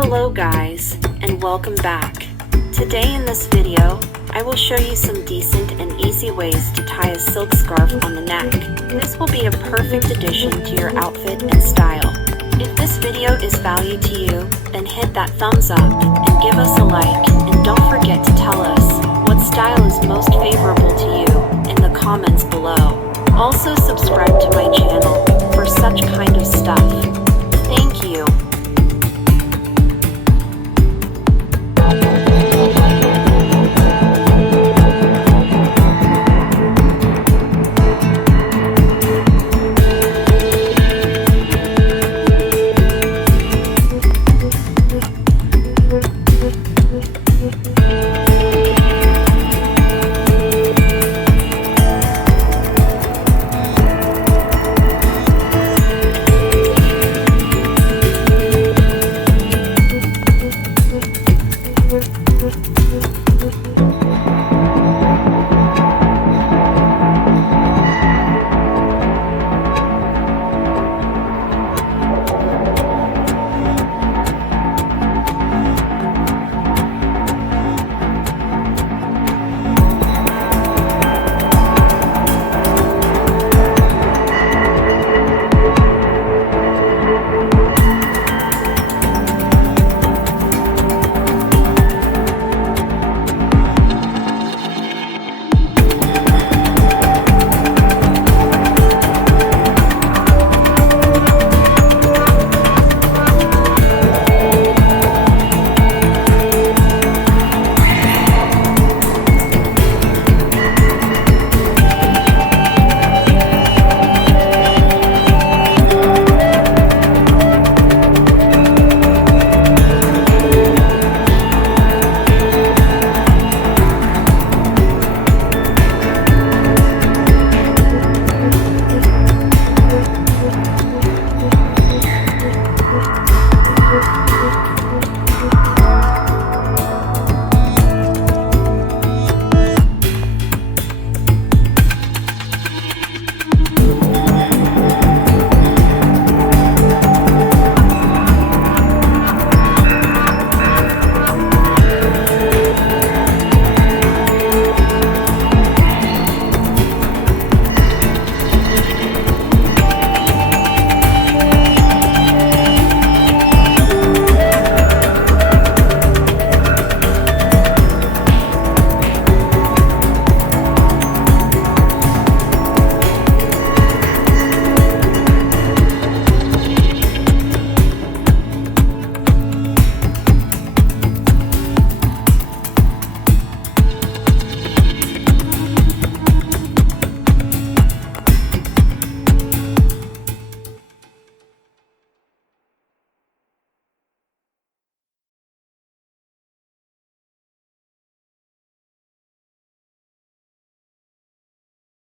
Hello guys, and welcome back. Today in this video, I will show you some decent and easy ways to tie a silk scarf on the neck. This will be a perfect addition to your outfit and style. If this video is value to you, then hit that thumbs up and give us a like, and don't forget to tell us what style is most favorable to you in the comments below. Also subscribe to my channel for such kind of stuff.